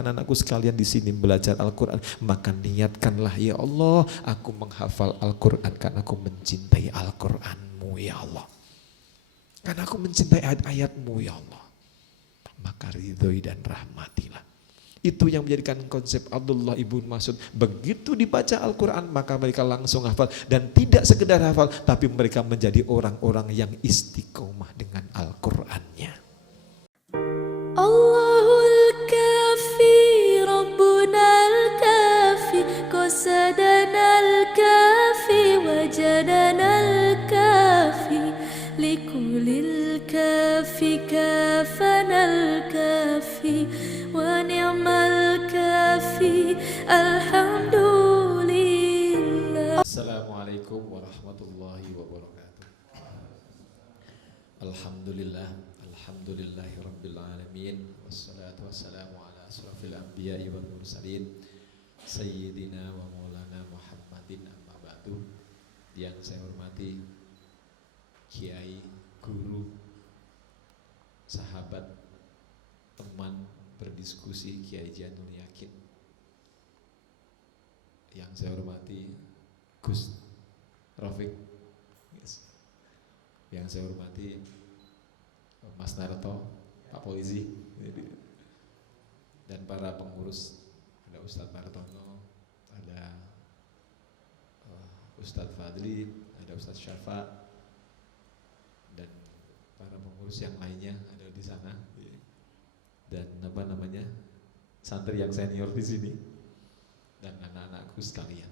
anak-anakku sekalian di sini belajar Al-Quran, maka niatkanlah, ya Allah, aku menghafal Al-Quran karena aku mencintai Al-Quranmu ya Allah. Karena aku mencintai ayat-ayatmu ya Allah. Maka ridhoi dan rahmatilah. Itu yang menjadikan konsep Abdullah ibn Mas'ud. Begitu dibaca Al-Quran maka mereka langsung hafal. Dan tidak sekedar hafal, tapi mereka menjadi orang-orang yang istiqomah dengan Al-Qurannya. Allahul Kafi, Rabbunal Kafi, Qasadanal Kafi, Wajadanal Kafi, Likulil Kafi, Kafanal Kafi, Wa ni'mal Kafi, Alhamdulillah. Assalamualaikum warahmatullahi wabarakatuh. Alhamdulillahi rabbil alamin. Wassalatu wassalamu ala asrafil anbiya'i wal mursalin, Sayyidina wa maulana Muhammadin, amma ba'du. Yang saya hormati kiai, guru, sahabat, teman berdiskusi Kiai Janul Yakin. Yang saya hormati Gus Rafiq, yang saya hormati Mas Narto, Pak Polisi, dan para pengurus. Ada Ustadz Martono, ada Ustadz Fadli, ada Ustadz Syafa, dan para pengurus yang lainnya ada di sana, dan santri yang senior di sini, dan anak-anakku sekalian.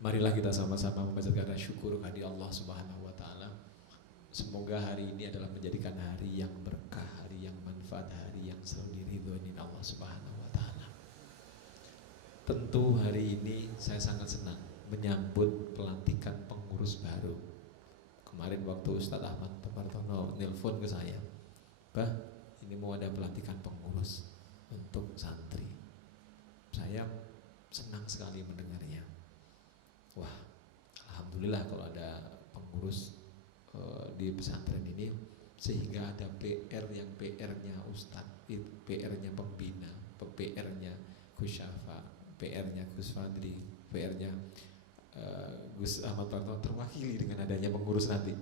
Marilah kita sama-sama memanjatkan syukur kehadirat Allah Subhanahu wa taala. Semoga hari ini adalah menjadikan hari yang berkah, hari yang manfaat, hari yang selalu diridhoi Allah Subhanahu wa taala. Tentu hari ini saya sangat senang menyambut pelantikan pengurus baru. Kemarin waktu Ustadz Ahmad Martono nelpon ke saya, "Bah, ini mau ada pelantikan pengurus untuk santri." Saya senang sekali mendengarnya. Wah, alhamdulillah kalau ada pengurus di pesantren ini, sehingga ada PR yang PR-nya Ustadz, PR-nya pembina, PR-nya Gus Syafa, PR-nya Gus Fadli, PR-nya Gus Ahmad Martono terwakili dengan adanya pengurus nanti.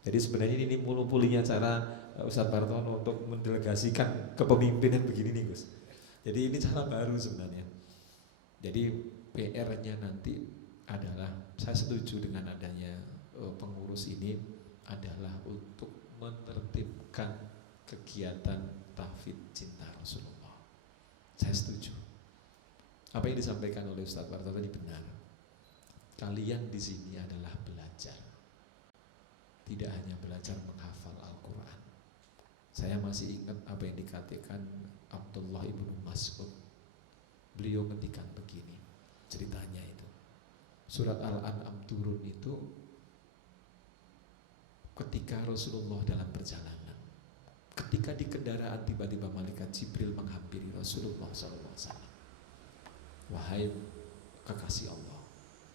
Jadi sebenarnya ini mulu-pulinya cara Ustadz Martono untuk mendelegasikan kepemimpinan begini nih Gus. Jadi ini cara baru sebenarnya. Jadi PR-nya nanti adalah, saya setuju dengan adanya pengurus ini adalah untuk menertibkan kegiatan tahfidz cinta Rasulullah. Saya setuju. Apa yang disampaikan oleh Ustadz Martono tadi benar. Kalian di sini adalah belajar. Tidak hanya belajar menghafal Al-Quran. Saya masih ingat apa yang dikatakan Abdullah ibnu Mas'ud. Beliau ngendikan begini ceritanya itu. Surat Al-An'am turun itu ketika Rasulullah dalam perjalanan. Ketika di kendaraan tiba-tiba malaikat Jibril menghampiri Rasulullah SAW. "Wahai kekasih Allah,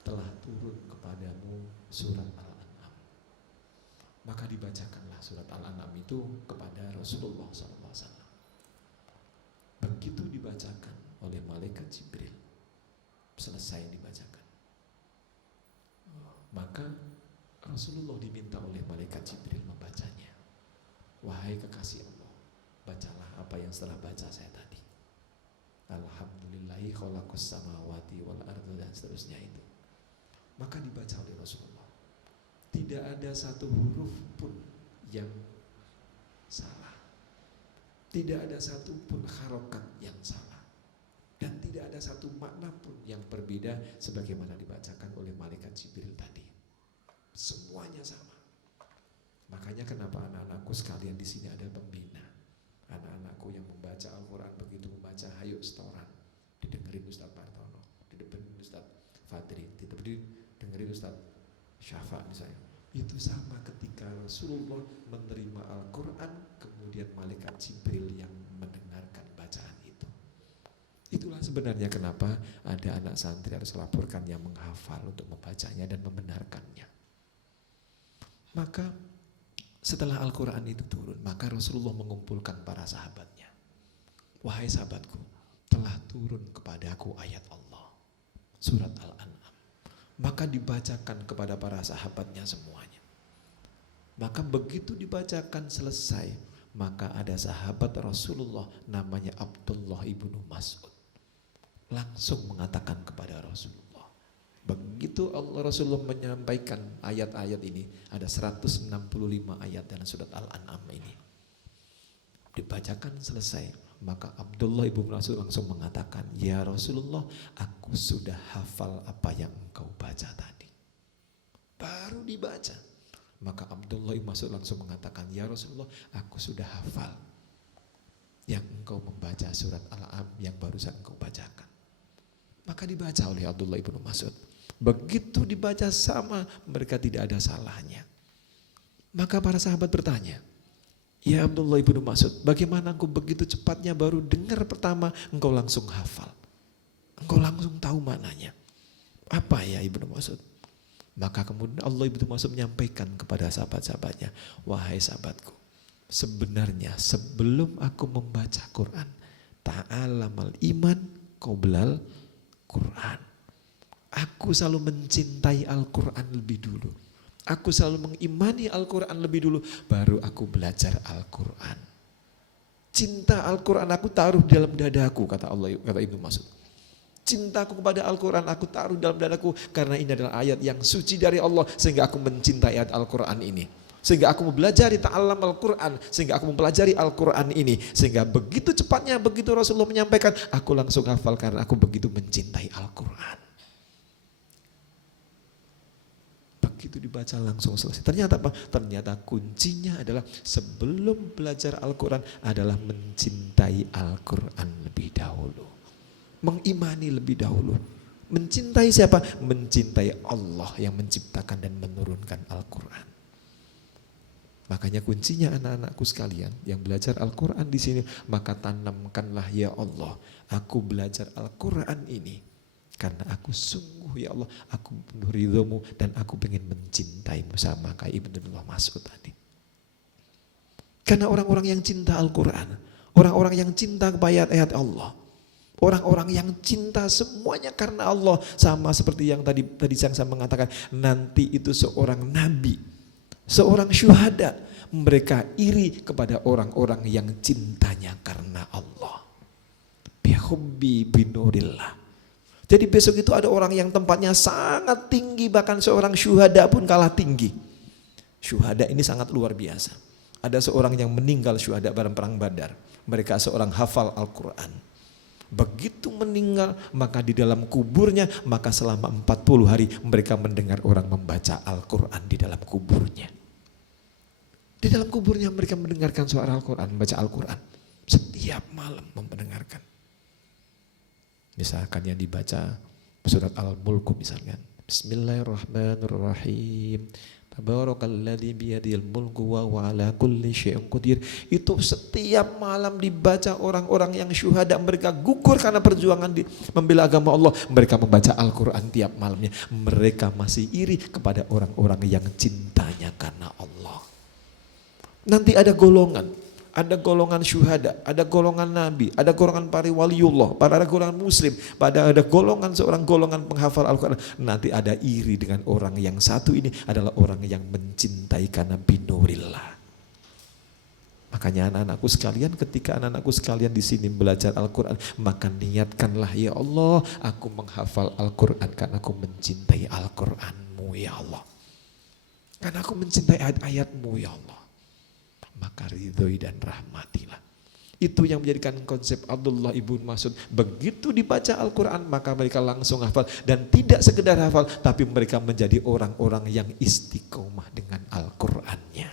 telah turun kepadamu surat Al-An'am." Maka dibacakanlah surat Al-An'am itu kepada Rasulullah SAW. Begitu dibacakan oleh malaikat Jibril, selesai dibacakan, maka Rasulullah diminta oleh malaikat Jibril membacanya. "Wahai kekasih Allah, bacalah apa yang setelah baca saya tadi. Alhamdulillahi khalaqas samawati wal arda," dan seterusnya itu. Maka dibaca oleh Rasulullah. Tidak ada satu huruf pun yang salah. Tidak ada satu pun harokat yang salah. Dan tidak ada satu makna pun yang berbeda sebagaimana dibacakan oleh malaikat Jibril tadi. Semuanya sama. Makanya kenapa anak-anakku sekalian di sini ada pembina. Anak-anakku yang membaca Al-Quran, begitu membaca hayu setoran, didengerin Ustadz Martono, didengerin Ustadz Fadri, didengerin Ustadz Syafa misalnya. Itu sama ketika Rasulullah menerima Al-Quran, kemudian malaikat Jibril yang mendengarkan bacaan itu. Itulah sebenarnya kenapa ada anak santri harus laporkan yang menghafal untuk membacanya dan membenarkannya. Maka setelah Al-Quran itu turun, maka Rasulullah mengumpulkan para sahabatnya. "Wahai sahabatku, turun kepadaku ayat Allah. Surat Al-An'am. Maka dibacakan kepada para sahabatnya semuanya. Maka begitu dibacakan selesai, maka ada sahabat Rasulullah namanya Abdullah ibnu Mas'ud. Langsung mengatakan kepada Rasulullah. Begitu Rasulullah menyampaikan ayat-ayat ini, ada 165 ayat dalam surat Al-An'am ini. Dibacakan selesai, maka Abdullah ibnu Mas'ud langsung mengatakan, ya Rasulullah, aku sudah hafal apa yang engkau baca tadi. Baru dibaca. Maka Abdullah ibn Mas'ud langsung mengatakan, ya Rasulullah, aku sudah hafal yang engkau membaca surat Al-An'am yang barusan engkau bacakan. Maka dibaca oleh Abdullah ibn Mas'ud. Begitu dibaca sama, mereka tidak ada salahnya. Maka para sahabat bertanya, ya Abdullah ibn Mas'ud, bagaimana engkau begitu cepatnya baru dengar pertama, engkau langsung hafal. Engkau langsung tahu maknanya. Apa ya Ibnu Mas'ud? Maka kemudian Allah ibnu Mas'ud menyampaikan kepada sahabat-sahabatnya, wahai sahabatku, sebenarnya sebelum aku membaca Quran, ta'alamal iman qoblal Quran. Aku selalu mencintai Al-Quran lebih dulu. Aku selalu mengimani Al-Quran lebih dulu, baru aku belajar Al-Quran. Cinta Al-Quran aku taruh di dalam dadaku, kata Allah, kata Ibnu Mas'ud. Cintaku kepada Al-Quran aku taruh dalam dadaku karena ini adalah ayat yang suci dari Allah, sehingga aku mencintai ayat Al-Quran ini. Sehingga aku mempelajari ta'allam Al-Quran, sehingga aku mempelajari Al-Quran ini. Sehingga begitu cepatnya, begitu Rasulullah menyampaikan, aku langsung hafal karena aku begitu mencintai Al-Quran. Begitu dibaca langsung selesai. Ternyata apa? Ternyata kuncinya adalah sebelum belajar Al-Quran adalah mencintai Al-Quran lebih dahulu. Mengimani lebih dahulu. Mencintai siapa? Mencintai Allah yang menciptakan dan menurunkan Al-Quran. Makanya kuncinya anak-anakku sekalian yang belajar Al-Quran di sini, maka tanamkanlah ya Allah, aku belajar Al-Quran ini karena aku sungguh ya Allah, aku penuh ridhomu dan aku ingin mencintaimu, sama kayak Ibnu Mas'ud tadi. Karena orang-orang yang cinta Al-Quran, orang-orang yang cinta kepada ayat Allah, orang-orang yang cinta semuanya karena Allah, sama seperti yang tadi saya mengatakan, nanti itu seorang nabi, seorang syuhada, mereka iri kepada orang-orang yang cintanya karena Allah. Bihubbi binurillah. Jadi besok itu ada orang yang tempatnya sangat tinggi, bahkan seorang syuhada pun kalah tinggi. Syuhada ini sangat luar biasa. Ada seorang yang meninggal syuhada pada perang Badar. Mereka seorang hafal Al-Quran. Begitu meninggal, maka di dalam kuburnya, maka selama 40 hari mereka mendengar orang membaca Al-Quran di dalam kuburnya. Di dalam kuburnya mereka mendengarkan suara Al-Quran, membaca Al-Quran. Setiap malam mendengarkan. Misalkan yang dibaca surat Al-Mulk misalkan. Bismillahirrahmanirrahim. Tabarakalladzi biyadihil mulku wa huwa ala kulli syai'in qadir. Itu setiap malam dibaca orang-orang yang syuhada, mereka gugur karena perjuangan membela agama Allah. Mereka membaca Al-Quran tiap malamnya. Mereka masih iri kepada orang-orang yang cintanya karena Allah. Nanti ada golongan syuhada, ada golongan nabi, ada golongan para waliullah, ada golongan muslim, ada golongan seorang golongan penghafal Al-Quran. Nanti ada iri dengan orang yang satu ini adalah orang yang mencintai karena binurillah. Makanya anak-anakku sekalian, ketika anak-anakku sekalian di sini belajar Al-Quran, maka niatkanlah ya Allah, aku menghafal Al-Quran karena aku mencintai Al-Quranmu ya Allah. Karena aku mencintai ayat-ayatmu ya Allah. Maka ridhoi dan rahmatilah. Itu yang menjadikan konsep Abdullah ibnu Mas'ud. Begitu dibaca Al-Quran, maka mereka langsung hafal. Dan tidak sekedar hafal, tapi mereka menjadi orang-orang yang istiqomah dengan Al-Qurannya.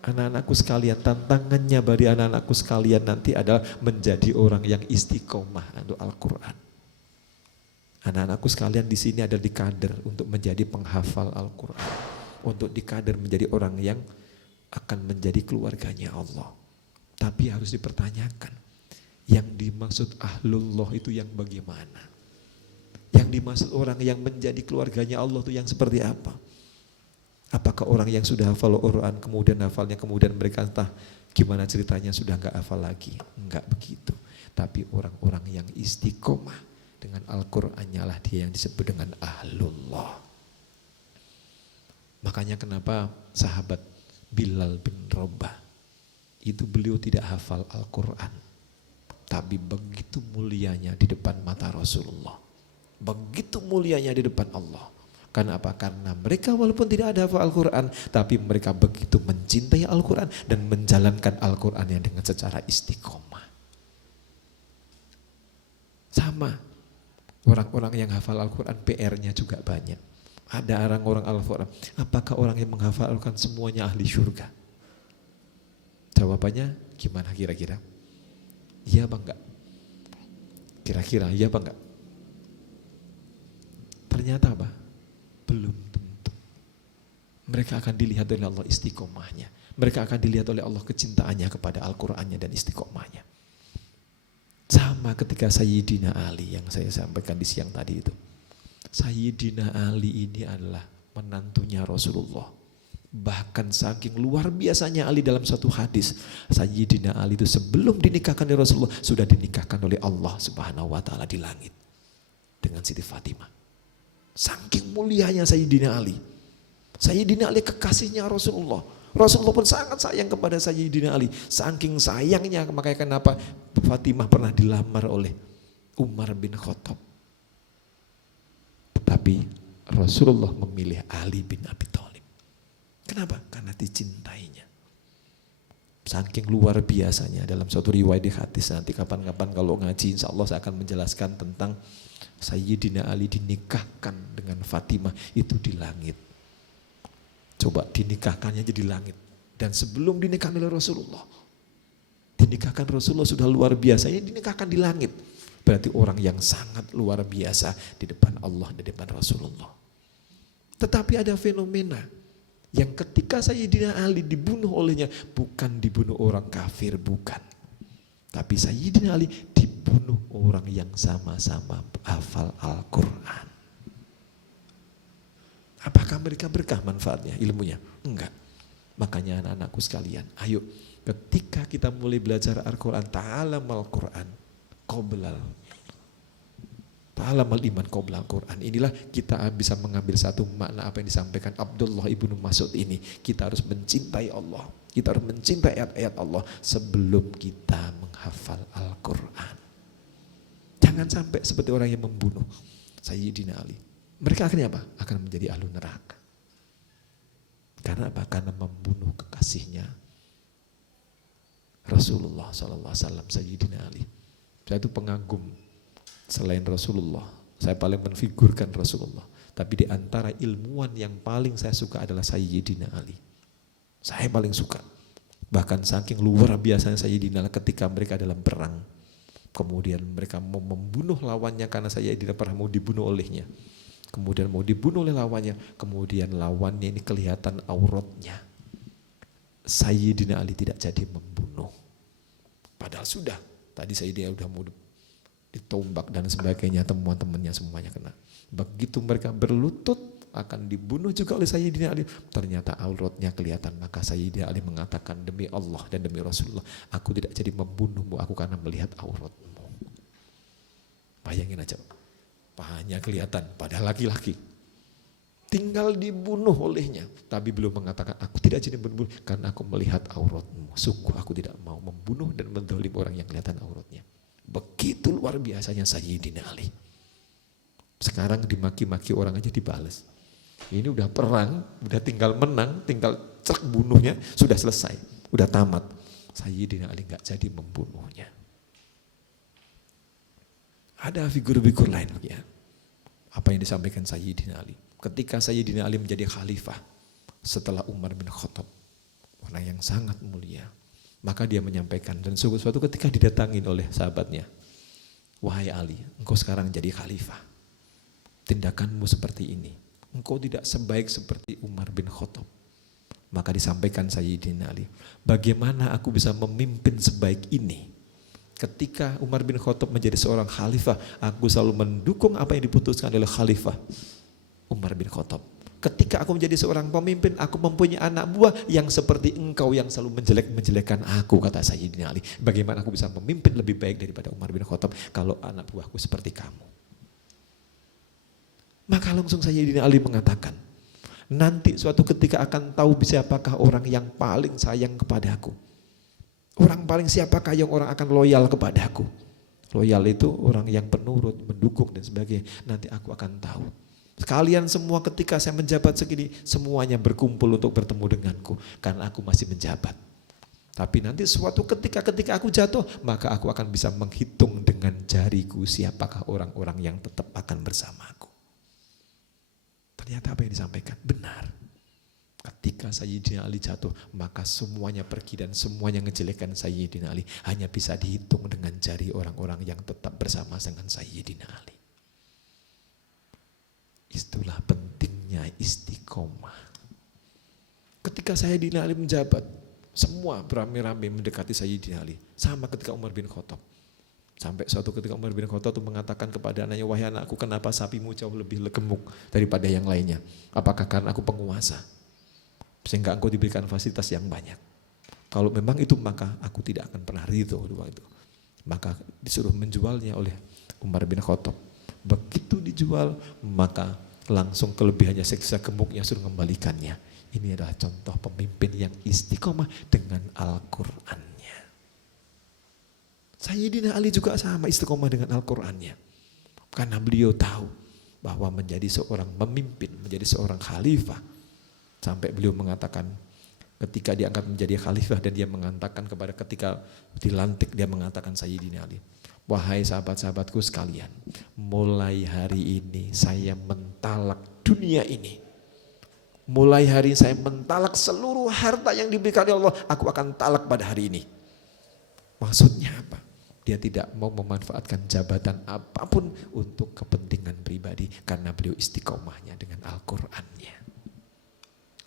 Anak-anakku sekalian, tantangannya bagi anak-anakku sekalian nanti adalah menjadi orang yang istiqomah untuk Al-Quran. Anak-anakku sekalian di sini ada di kader untuk menjadi penghafal Al-Quran. Untuk dikader menjadi orang yang akan menjadi keluarganya Allah. Tapi harus dipertanyakan, yang dimaksud ahlullah itu yang bagaimana? Yang dimaksud orang yang menjadi keluarganya Allah itu yang seperti apa? Apakah orang yang sudah hafal Al-Quran kemudian hafalnya kemudian mereka entah gimana ceritanya sudah gak hafal lagi? Enggak begitu. Tapi orang-orang yang istiqomah dengan Al-Qur'annya lah dia yang disebut dengan ahlullah. Makanya kenapa sahabat Bilal bin Rabah itu beliau tidak hafal Al-Quran, tapi begitu mulianya di depan mata Rasulullah, begitu mulianya di depan Allah. Karena apa? Karena mereka walaupun tidak ada hafal Al-Quran, tapi mereka begitu mencintai Al-Quran dan menjalankan Al-Quran yang dengan secara istiqomah. Sama, orang-orang yang hafal Al-Quran PR-nya juga banyak. Ada orang-orang Al-Quran, apakah orang yang menghafal Al-Quran semuanya ahli syurga? Jawabannya gimana kira-kira? Iya apa enggak? Kira-kira iya apa enggak? Ternyata apa? Belum tentu. Mereka akan dilihat oleh Allah istiqomahnya. Mereka akan dilihat oleh Allah kecintaannya kepada Al-Qurannya dan istiqomahnya. Sama ketika Sayyidina Ali yang saya sampaikan di siang tadi itu. Sayyidina Ali ini adalah menantunya Rasulullah. Bahkan saking luar biasanya Ali dalam satu hadis, Sayyidina Ali itu sebelum dinikahkan oleh Rasulullah sudah dinikahkan oleh Allah Subhanahu wa taala di langit dengan Siti Fatimah. Saking mulianya Sayyidina Ali. Sayyidina Ali kekasihnya Rasulullah. Rasulullah pun sangat sayang kepada Sayyidina Ali. Saking sayangnya, makanya kenapa Fatimah pernah dilamar oleh Umar bin Khattab. Tapi Rasulullah memilih Ali bin Abi Thalib. Kenapa? Karena dicintainya. Saking luar biasanya dalam suatu riwayat di hadis, nanti kapan-kapan kalau ngaji insya Allah saya akan menjelaskan tentang Sayyidina Ali dinikahkan dengan Fatimah itu di langit. Coba dinikahkannya jadi langit. Dan sebelum dinikahkan oleh Rasulullah, dinikahkan Rasulullah sudah luar biasa, ini dinikahkan di langit. Berarti orang yang sangat luar biasa di depan Allah dan di depan Rasulullah. Tetapi ada fenomena yang ketika Sayyidina Ali dibunuh olehnya, bukan dibunuh orang kafir, bukan. Tapi Sayyidina Ali dibunuh orang yang sama-sama hafal Al-Quran. Apakah mereka berkah manfaatnya, ilmunya? Enggak. Makanya anak-anakku sekalian, ayo ketika kita mulai belajar Al-Quran, ta'alamal Quran ta'alamal iman qoblal Quran. Inilah kita bisa mengambil satu makna apa yang disampaikan Abdullah ibnu Mas'ud ini. Kita harus mencintai Allah. Kita harus mencintai ayat-ayat Allah sebelum kita menghafal Al-Quran. Jangan sampai seperti orang yang membunuh Sayyidina Ali. Mereka akhirnya apa? Akan menjadi ahlu neraka. Karena apa? Karena membunuh kekasihnya Rasulullah SAW, Sayyidina Ali. Saya itu pengagum selain Rasulullah. Saya paling menfigurkan Rasulullah. Tapi di antara ilmuwan yang paling saya suka adalah Sayyidina Ali. Saya paling suka. Bahkan saking luar biasanya Sayyidina Ali ketika mereka dalam perang. Kemudian mereka mau membunuh lawannya karena Sayyidina pernah mau dibunuh olehnya. Kemudian mau dibunuh oleh lawannya. Kemudian lawannya ini kelihatan auratnya. Sayyidina Ali tidak jadi membunuh. Padahal sudah. Tadi Sayyidina udah mau ditombak dan sebagainya, teman-temannya semuanya kena. Begitu mereka berlutut akan dibunuh juga oleh Sayyidina Ali, ternyata auratnya kelihatan. Maka Sayyidina Ali mengatakan, demi Allah dan demi Rasulullah, aku tidak jadi membunuhmu, aku karena melihat auratmu. Bayangin aja, pahanya kelihatan, padahal laki-laki. Tinggal dibunuh olehnya, tapi belum mengatakan aku tidak jadi membunuh karena aku melihat auratmu. Sungguh aku tidak mau membunuh dan menzalim orang yang kelihatan auratnya. Begitu luar biasanya Sayyidina Ali. Sekarang dimaki-maki orang aja dibales. Ini udah perang, udah tinggal menang, tinggal cek bunuhnya, sudah selesai, udah tamat. Sayyidina Ali nggak jadi membunuhnya. Ada figur-figur lain ya. Apa yang disampaikan Sayyidina Ali? Ketika Sayyidina Ali menjadi khalifah setelah Umar bin Khattab, orang yang sangat mulia, maka dia menyampaikan, dan suatu ketika didatangin oleh sahabatnya, wahai Ali, engkau sekarang jadi khalifah, tindakanmu seperti ini, engkau tidak sebaik seperti Umar bin Khattab. Maka disampaikan Sayyidina Ali, bagaimana aku bisa memimpin sebaik ini? Ketika Umar bin Khattab menjadi seorang khalifah, aku selalu mendukung apa yang diputuskan oleh khalifah Umar bin Khattab. Ketika aku menjadi seorang pemimpin, aku mempunyai anak buah yang seperti engkau yang selalu menjelek-menjelekan aku, kata Sayyidina Ali. Bagaimana aku bisa memimpin lebih baik daripada Umar bin Khattab kalau anak buahku seperti kamu? Maka langsung Sayyidina Ali mengatakan, nanti suatu ketika akan tahu siapakah orang yang paling sayang kepadaku. Orang paling siapakah yang orang akan loyal kepadaku. Loyal itu orang yang penurut, mendukung dan sebagainya. Nanti aku akan tahu. Kalian semua ketika saya menjabat segini, semuanya berkumpul untuk bertemu denganku karena aku masih menjabat. Tapi nanti suatu ketika aku jatuh, maka aku akan bisa menghitung dengan jariku siapakah orang-orang yang tetap akan bersamaku. Ternyata apa yang disampaikan benar. Ketika Sayyidina Ali jatuh, maka semuanya pergi dan semuanya ngejelekan Sayyidina Ali. Hanya bisa dihitung dengan jari orang-orang yang tetap bersama dengan Sayyidina Ali. Itulah pentingnya istiqomah. Ketika Sayyidina Ali menjabat, semua beramai-ramai mendekati Sayyidina Ali. Sama ketika Umar bin Khattab. Sampai suatu ketika Umar bin Khattab itu mengatakan kepada anaknya, wahai anakku, kenapa sapimu jauh lebih gemuk daripada yang lainnya? Apakah karena aku penguasa? Sehingga engkau diberikan fasilitas yang banyak. Kalau memang itu, maka aku tidak akan pernah ridho. Maka disuruh menjualnya oleh Umar bin Khattab. Begitu dijual, maka langsung kelebihannya siksa gemuknya suruh mengembalikannya. Ini adalah contoh pemimpin yang istiqomah dengan Al-Qur'annya. Sayyidina Ali juga sama istiqomah dengan Al-Qur'annya. Karena beliau tahu bahwa menjadi seorang pemimpin, menjadi seorang khalifah. Sampai beliau mengatakan ketika diangkat menjadi khalifah dan dia mengatakan kepada ketika dilantik dia mengatakan Sayyidina Ali, wahai sahabat-sahabatku sekalian, mulai hari ini saya mentalak dunia ini. Mulai hari ini saya mentalak seluruh harta yang diberikan oleh Allah, aku akan talak pada hari ini. Maksudnya apa? Dia tidak mau memanfaatkan jabatan apapun untuk kepentingan pribadi karena beliau istiqomahnya dengan Al-Qur'annya.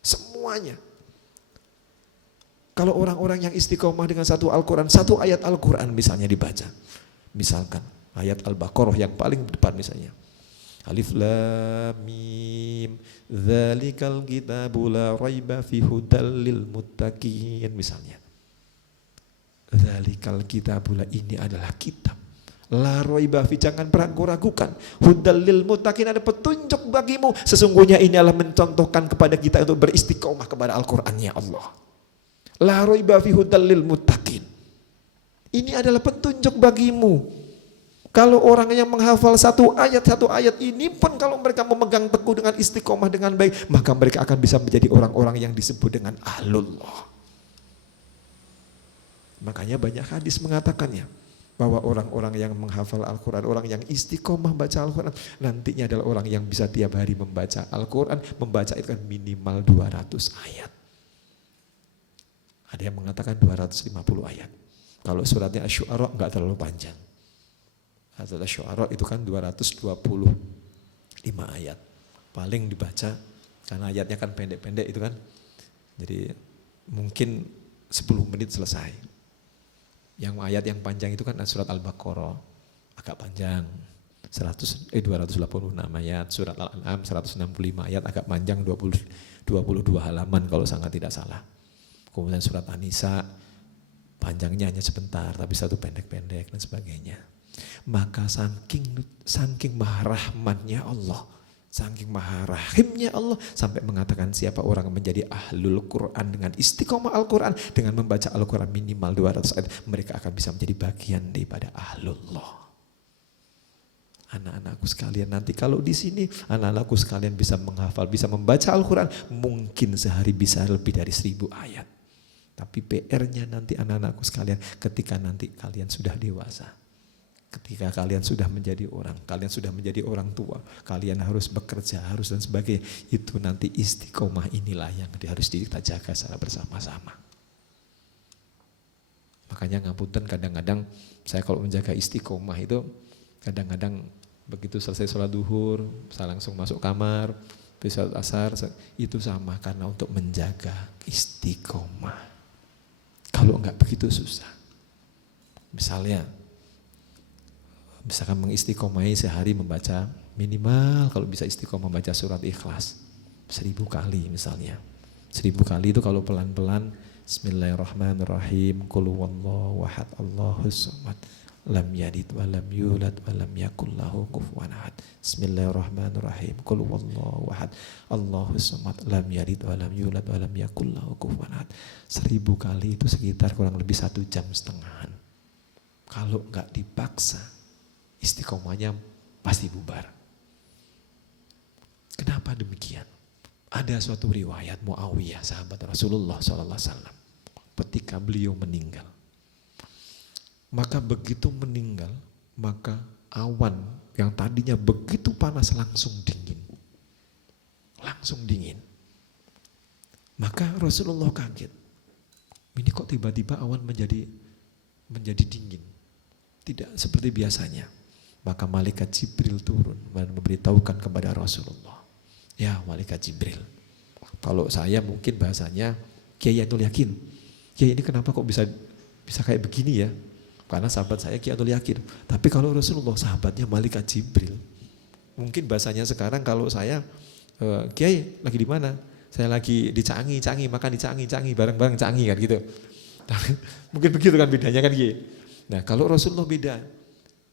Semuanya. Kalau orang-orang yang istiqomah dengan satu Al-Qur'an, satu ayat Al-Qur'an misalnya dibaca. Misalkan ayat Al-Baqarah yang paling depan misalnya. Alif Lam Mim dzalikal kitabu la raiba fi hudal lil muttaqin misalnya. Dzalikal kitabu, ini adalah kitab. La raiba fi, jangan pernah kau ragukan. Hudal lil muttaqin, ada petunjuk bagimu. Sesungguhnya ini adalah mencontohkan kepada kita untuk beristiqomah kepada Al-Qur'annya Allah. La raiba fi hudal lil muttaqin. Ini adalah petunjuk bagimu. Kalau orang yang menghafal satu ayat ini pun kalau mereka memegang teguh dengan istiqomah dengan baik, maka mereka akan bisa menjadi orang-orang yang disebut dengan ahlullah. Makanya banyak hadis mengatakannya, bahwa orang-orang yang menghafal Al-Quran, orang yang istiqomah baca Al-Quran, nantinya adalah orang yang bisa tiap hari membaca Al-Quran, membaca itu kan minimal 200 ayat. Ada yang mengatakan 250 ayat. Kalau suratnya Asy-Syu'ara enggak terlalu panjang. Asy-Syu'ara itu kan 225 ayat. Paling dibaca, karena ayatnya kan pendek-pendek itu kan. Jadi mungkin 10 menit selesai. Yang ayat yang panjang itu kan surat Al-Baqarah, agak panjang. 286 ayat, surat Al-An'am 165 ayat, agak panjang 22 halaman kalau sangat tidak salah. Kemudian surat An-Nisa panjangnya hanya sebentar, tapi satu pendek-pendek dan sebagainya. Maka saking maha rahmannya Allah, saking maha rahimnya Allah, sampai mengatakan siapa orang menjadi ahlul Quran dengan istiqomah Al-Quran, dengan membaca Al-Quran minimal 200 ayat, mereka akan bisa menjadi bagian daripada ahlullah. Anak-anakku sekalian, nanti kalau di sini anak-anakku sekalian bisa menghafal, bisa membaca Al-Quran, mungkin sehari bisa lebih dari 1000 ayat. Tapi PR-nya nanti anak-anakku sekalian, ketika nanti kalian sudah dewasa, ketika kalian sudah menjadi orang, kalian sudah menjadi orang tua, kalian harus bekerja, harus dan sebagainya, itu nanti istiqomah inilah yang harus kita jaga secara bersama-sama. Makanya ngapunten kadang-kadang saya kalau menjaga istiqomah itu, kadang-kadang begitu selesai sholat duhur, saya langsung masuk kamar, sholat asar, itu sama karena untuk menjaga istiqomah. Kalau enggak begitu susah. Misalkan mengistiqomahi sehari membaca minimal kalau bisa istiqomah membaca surat Ikhlas 1000 kali misalnya. 1000 kali itu kalau pelan-pelan, Bismillahirrahmanirrahim, Qul huwallahu ahad, Allahus samad, lam yalid wa lam yulad wa lam yakul lahu kufuwan ahad. Bismillahirrahmanirrahim, Qul huwallahu ahad, Allahus samad, lam yalid wa lam yulad wa lam yakul lahu kufuwan ahad. 1000 kali itu sekitar kurang lebih 1,5 jam. Kalau enggak dipaksa, istiqomahnya pasti bubar. Kenapa demikian? Ada suatu riwayat Muawiyah, sahabat Rasulullah SAW, ketika beliau meninggal. Maka begitu meninggal, maka awan yang tadinya begitu panas langsung dingin. Langsung dingin. Maka Rasulullah kaget. Ini kok tiba-tiba awan menjadi dingin. Tidak seperti biasanya. Maka malaikat Jibril turun dan memberitahukan kepada Rasulullah. Ya malaikat Jibril, kalau saya mungkin bahasanya Kiai Ainul Yakin, Kiai ini kenapa kok bisa kayak begini ya? Karena sahabat saya Kiai Ainul Yakin. Tapi kalau Rasulullah sahabatnya malaikat Jibril, mungkin bahasanya sekarang kalau saya Kiai lagi di mana? Saya lagi di Cangi, makan di Cangi, bareng-bareng Cangi kan gitu. Mungkin begitu kan bedanya kan Kiai. Nah kalau Rasulullah beda.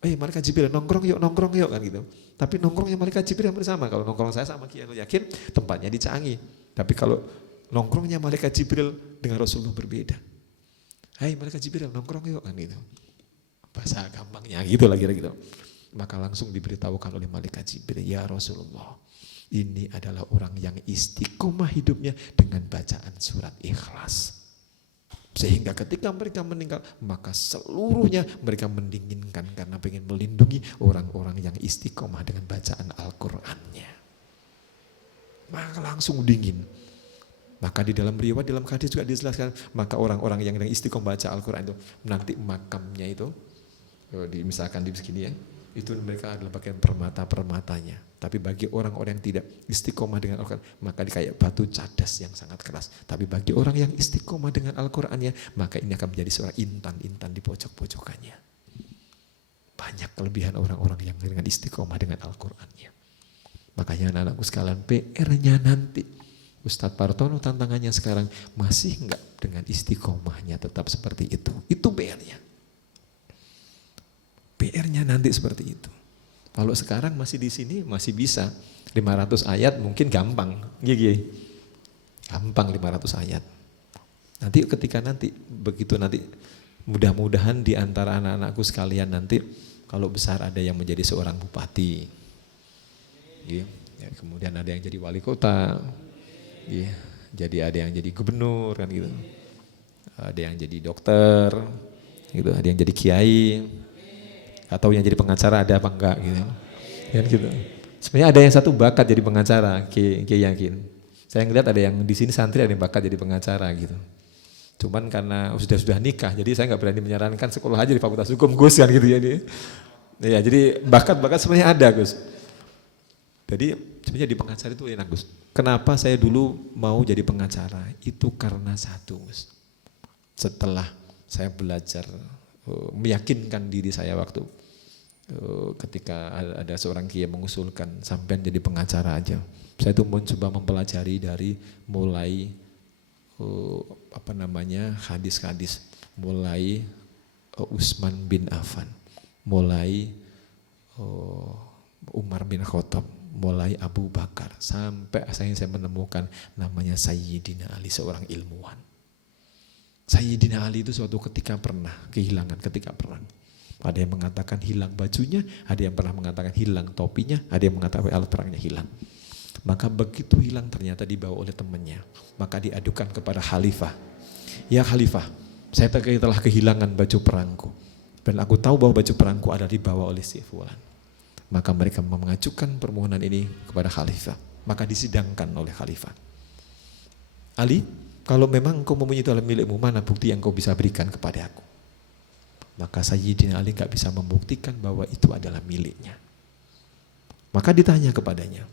Malaikat Jibril nongkrong yuk kan gitu. Tapi nongkrongnya malaikat Jibril hampir sama. Kalau nongkrong saya sama Kiai Ainul Yakin, tempatnya di Cangi. Tapi kalau nongkrongnya malaikat Jibril dengan Rasulullah berbeda. Hai malaikat Jibril nongkrong yuk kan gitu. Bahasa gampangnya gitu lah kira-kira. Maka langsung diberitahukan oleh malaikat Jibril, ya Rasulullah, ini adalah orang yang istiqomah hidupnya dengan bacaan surat Ikhlas. Sehingga ketika mereka meninggal, maka seluruhnya mereka mendinginkan karena ingin melindungi orang-orang yang istiqomah dengan bacaan Al-Qur'annya. Maka langsung dingin. Maka di dalam riwayat, dalam hadis juga dijelaskan, maka orang-orang yang istiqomah baca Al-Qur'an itu nanti makamnya itu, misalkan di sini ya, itu mereka adalah bagian permata-permatanya. Tapi bagi orang-orang yang tidak istiqomah dengan Al-Quran, maka dia kayak batu cadas yang sangat keras. Tapi bagi orang yang istiqomah dengan Al-Qurannya, maka ini akan menjadi seorang intan-intan di pojok-pojokannya. Banyak kelebihan orang-orang yang dengan istiqomah dengan Al-Qurannya. Makanya anak-anakku sekalian, PR-nya nanti, Ustadz Partono tantangannya sekarang, masih enggak dengan istiqomahnya tetap seperti itu. Itu PR-nya. PR-nya nanti seperti itu. Kalau sekarang masih di sini masih bisa 500 ayat mungkin gampang, gampang 500 ayat. Nanti ketika begitu mudah-mudahan di antara anak-anakku sekalian nanti kalau besar ada yang menjadi seorang bupati, ya, kemudian ada yang jadi wali kota, ya, jadi ada yang jadi gubernur kan gitu, ada yang jadi dokter, gitu, ada yang jadi kiai. Atau yang jadi pengacara ada apa enggak gitu. Kan gitu. Sebenarnya ada yang satu bakat jadi pengacara, Kiai Yakin. Saya ngeliat ada yang di sini santri ada yang bakat jadi pengacara gitu. Cuman karena sudah nikah, jadi saya nggak berani menyarankan sekolah aja di Fakultas Hukum Gus kan gitu ya. Ya jadi bakat-bakat sebenarnya ada Gus. Jadi sebenarnya di pengacara itu enak Gus. Kenapa saya dulu mau jadi pengacara? Itu karena satu Gus. Setelah saya belajar meyakinkan diri saya waktu ketika ada seorang kiai mengusulkan sampean jadi pengacara aja. Saya itu mencoba mempelajari dari mulai hadis-hadis, mulai Utsman bin Affan, mulai Umar bin Khattab, mulai Abu Bakar, sampai akhirnya saya menemukan namanya Sayyidina Ali, seorang ilmuwan. Sayyidina Ali itu suatu ketika pernah kehilangan ketika perang. Ada yang mengatakan hilang bajunya, ada yang pernah mengatakan hilang topinya, ada yang mengatakan alat perangnya hilang. Maka begitu hilang ternyata dibawa oleh temannya. Maka diadukan kepada khalifah. Ya khalifah, saya telah kehilangan baju perangku. Dan aku tahu bahwa baju perangku ada dibawa oleh si fulan. Maka mereka mengajukan permohonan ini kepada khalifah. Maka disidangkan oleh khalifah. Ali, kalau memang engkau mempunyai itu adalah milikmu, mana bukti yang engkau bisa berikan kepada aku? Maka Sayyidina Ali gak bisa membuktikan bahwa itu adalah miliknya. Maka ditanya kepadanya,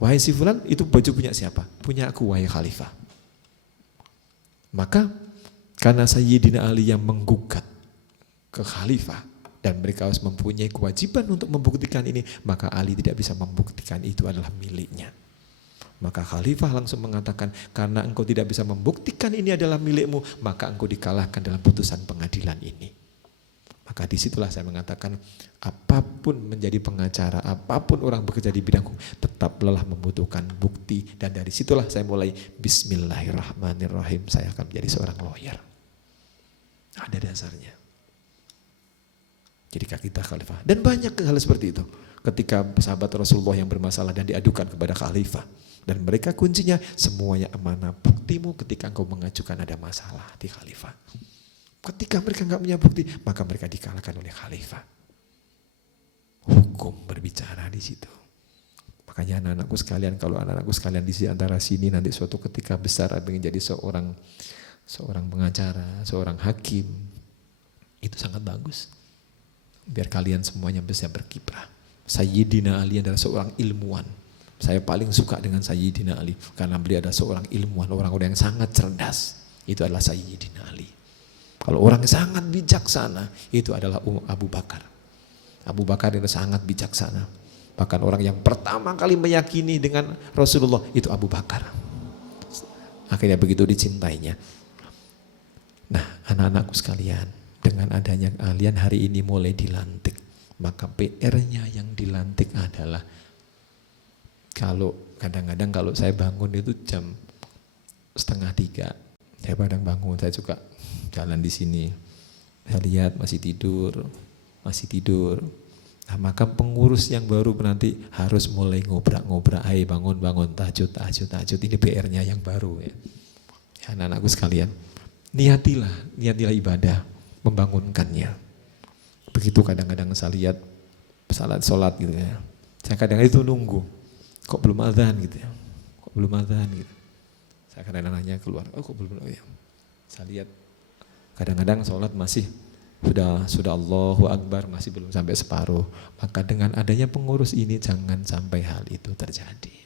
wahai si fulan, itu baju punya siapa? Punya aku, wahai khalifah. Maka karena Sayyidina Ali yang menggugat ke khalifah dan mereka harus mempunyai kewajiban untuk membuktikan ini, maka Ali tidak bisa membuktikan itu adalah miliknya. Maka khalifah langsung mengatakan, karena engkau tidak bisa membuktikan ini adalah milikmu, maka engkau dikalahkan dalam putusan pengadilan ini. Maka disitulah saya mengatakan, apapun menjadi pengacara, apapun orang bekerja di bidang hukum, tetap lelah membutuhkan bukti. Dan dari situlah saya mulai, bismillahirrahmanirrahim, saya akan menjadi seorang lawyer. Ada dasarnya. Jadi kita khalifah. Dan banyak hal seperti itu. Ketika sahabat Rasulullah yang bermasalah dan diadukan kepada khalifah. Dan mereka kuncinya semuanya amanah buktimu ketika engkau mengajukan ada masalah di khalifah. Ketika mereka enggak punya bukti, maka mereka dikalahkan oleh khalifah. Hukum berbicara di situ. Makanya anak-anakku sekalian, kalau anak-anakku sekalian di antara sini nanti suatu ketika besar ingin jadi seorang pengacara, seorang hakim, itu sangat bagus. Biar kalian semuanya bisa berkiprah. Sayyidina Ali adalah seorang ilmuwan. Saya paling suka dengan Sayyidina Ali karena beliau adalah seorang ilmuwan, orang-orang yang sangat cerdas. Itu adalah Sayyidina Ali. Kalau orang yang sangat bijaksana, itu adalah Abu Bakar. Abu Bakar itu sangat bijaksana. Bahkan orang yang pertama kali meyakini dengan Rasulullah itu Abu Bakar. Akhirnya begitu dicintainya. Nah, anak-anakku sekalian, dengan adanya kalian hari ini mulai dilantik, maka PR-nya yang dilantik adalah, kalau kadang-kadang kalau saya bangun itu jam 2:30, saya kadang bangun, saya suka jalan di sini, saya lihat masih tidur. Nah, maka pengurus yang baru nanti harus mulai ngobrak-ngobrak, ayo bangun, tahajud, ini PR-nya yang baru ya. Ya, anak-anakku sekalian, niatilah ibadah, membangunkannya. Begitu kadang-kadang saya lihat sholat gitu ya, saya kadang itu nunggu, kok belum azan gitu ya, saya kadang-kadang nanya keluar, kok belum ya. Saya lihat kadang-kadang sholat masih sudah Allahu Akbar masih belum sampai separuh. Maka dengan adanya pengurus ini jangan sampai hal itu terjadi.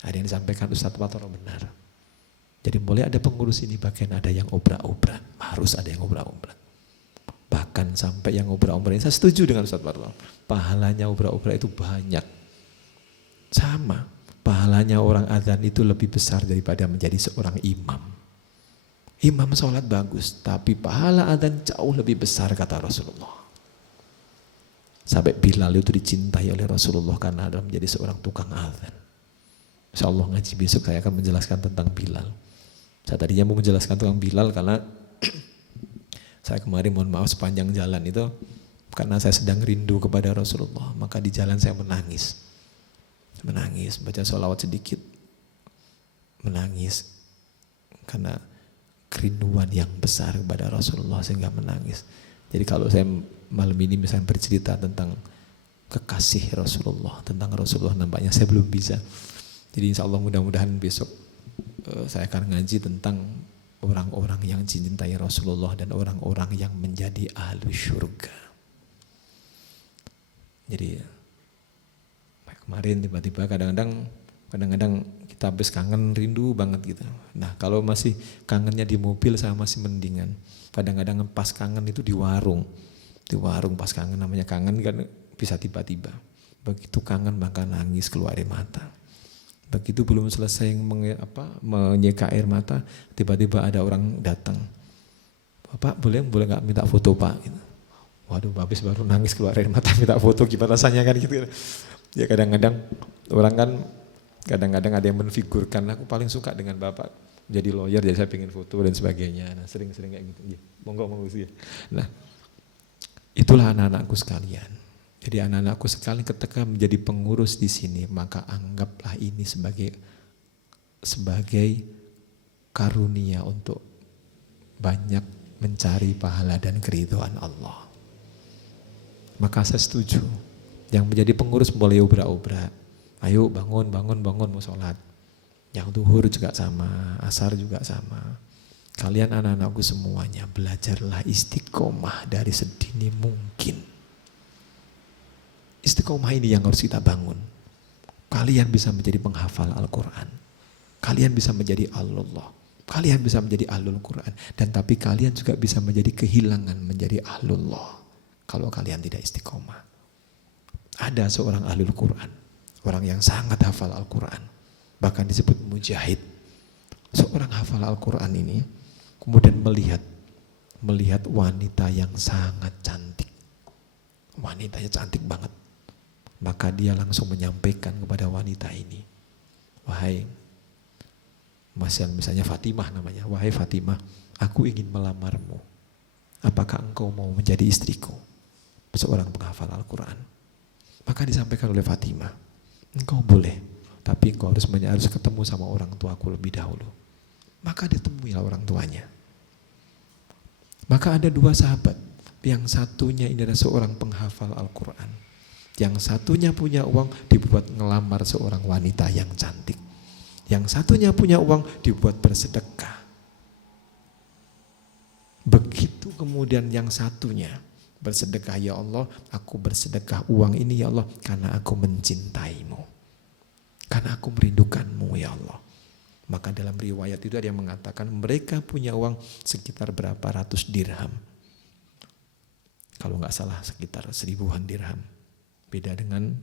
Ada yang disampaikan Ustadz Watoro benar. Jadi mulai ada pengurus ini bagian ada yang obrak-obrak, harus ada yang obrak-obrak. Bahkan sampai yang obrak-obrak ini saya setuju dengan Ustadz Watoro. Pahalanya obrak-obrak itu banyak. Sama, pahalanya orang azan itu lebih besar daripada menjadi seorang imam. Imam sholat bagus, tapi pahala adzan jauh lebih besar kata Rasulullah. Sampai Bilal itu dicintai oleh Rasulullah karena adalah menjadi seorang tukang adzan. Insyaallah ngaji besok saya akan menjelaskan tentang Bilal. Saya tadinya mau menjelaskan tentang Bilal karena saya kemarin mohon maaf sepanjang jalan itu karena saya sedang rindu kepada Rasulullah, maka di jalan saya menangis, baca sholawat sedikit, menangis karena kerinduan yang besar kepada Rasulullah sehingga menangis. Jadi kalau saya malam ini misalnya bercerita tentang kekasih Rasulullah, tentang Rasulullah, nampaknya saya belum bisa. Jadi insya Allah mudah-mudahan besok saya akan ngaji tentang orang-orang yang dicintai Rasulullah dan orang-orang yang menjadi ahli syurga. Jadi kemarin tiba-tiba kadang-kadang kita habis kangen, rindu banget gitu. Nah kalau masih kangennya di mobil saya masih mendingan. Kadang-kadang pas kangen itu di warung pas kangen, namanya kangen kan bisa tiba-tiba. Begitu kangen maka nangis keluar air mata. Begitu belum selesai menyeka air mata, tiba-tiba ada orang datang. Bapak boleh nggak minta foto Pak? Gitu. Waduh, habis baru nangis keluar air mata minta foto, gimana rasanya kan gitu. Ya kadang-kadang orang kan kadang-kadang ada yang menfigurkan, aku paling suka dengan Bapak jadi lawyer, jadi saya pengen foto dan sebagainya. Nah sering-sering kayak gitu. Ya, monggo sih. Nah itulah anak-anakku sekalian. Jadi anak-anakku sekalian ketika menjadi pengurus di sini, maka anggaplah ini sebagai karunia untuk banyak mencari pahala dan keridhaan Allah. Maka saya setuju, yang menjadi pengurus boleh obrak-obrak. Ayo bangun mau sholat. Yang duhur juga sama, asar juga sama. Kalian anak-anakku semuanya belajarlah istiqomah dari sedini mungkin. Istiqomah ini yang harus kita bangun. Kalian bisa menjadi penghafal Al-Quran. Kalian bisa menjadi Allah. Kalian bisa menjadi ahlul Quran. Dan tapi kalian juga bisa menjadi kehilangan menjadi ahlullah. Kalau kalian tidak istiqomah. Ada seorang ahlul Quran. Orang yang sangat hafal Al-Quran. bahkan disebut mujahid. Seorang hafal Al-Quran ini kemudian melihat wanita yang sangat cantik. Wanitanya cantik banget. Maka dia langsung menyampaikan kepada wanita ini, wahai, misalnya Fatimah namanya, wahai Fatimah, aku ingin melamarmu. Apakah engkau mau menjadi istriku? Seorang penghafal Al-Quran. Maka disampaikan oleh Fatimah, engkau boleh, tapi engkau harus ketemu sama orang tuaku lebih dahulu. Maka ditemuilah orang tuanya. Maka ada dua sahabat, yang satunya ini adalah seorang penghafal Al-Quran, yang satunya punya uang dibuat ngelamar seorang wanita yang cantik, yang satunya punya uang dibuat bersedekah. Begitu kemudian yang satunya bersedekah, ya Allah, aku bersedekah uang ini ya Allah karena aku mencintaimu, karena aku merindukanmu ya Allah. Maka dalam riwayat itu ada yang mengatakan mereka punya uang sekitar berapa ratus dirham. Kalau nggak salah sekitar 1000-an dirham. Beda dengan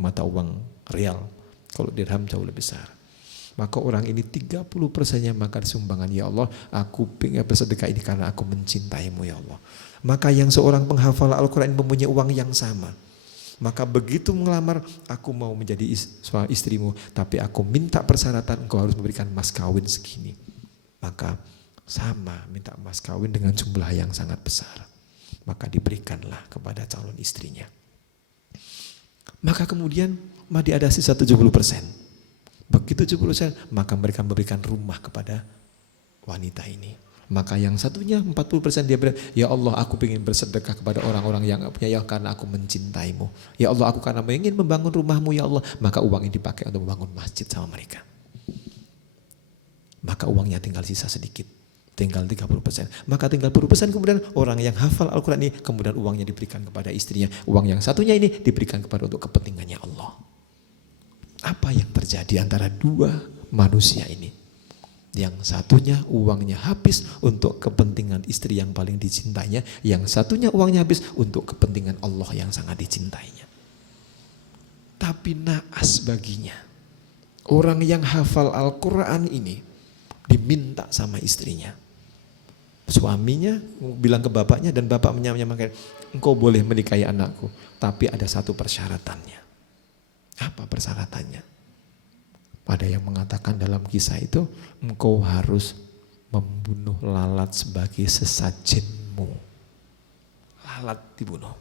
mata uang real. Kalau dirham jauh lebih besar. Maka orang ini 30%-nya makan sumbangan, ya Allah, aku ingin bersedekah ini karena aku mencintaimu ya Allah. Maka yang seorang penghafal Al-Quran mempunyai uang yang sama. Maka begitu mengelamar, aku mau menjadi istrimu, tapi aku minta persyaratan engkau harus memberikan mas kawin segini. Maka sama minta mas kawin dengan jumlah yang sangat besar. Maka diberikanlah kepada calon istrinya. Maka kemudian dia ada sisa 70%. Begitu 70%, maka mereka memberikan rumah kepada wanita ini. Maka yang satunya 40% dia bilang, ya Allah, aku ingin bersedekah kepada orang-orang yang punya, ya karena aku mencintaimu. Ya Allah, aku karena ingin membangun rumahmu ya Allah. Maka uang ini dipakai untuk membangun masjid sama mereka. Maka uangnya tinggal sisa sedikit. Tinggal 30%. Maka tinggal 10% kemudian orang yang hafal Al-Quran ini kemudian uangnya diberikan kepada istrinya. Uang yang satunya ini diberikan kepada untuk kepentingannya Allah. Apa yang terjadi antara dua manusia ini? Yang satunya uangnya habis untuk kepentingan istri yang paling dicintainya. Yang satunya uangnya habis untuk kepentingan Allah yang sangat dicintainya. Tapi naas baginya. Orang yang hafal Al-Quran ini diminta sama istrinya. Suaminya bilang ke bapaknya dan bapak menyamakan, engkau boleh menikahi anakku, tapi ada satu persyaratannya. Apa persyaratannya? Ada yang mengatakan dalam kisah itu, engkau harus membunuh lalat sebagai sesajenmu. Lalat dibunuh.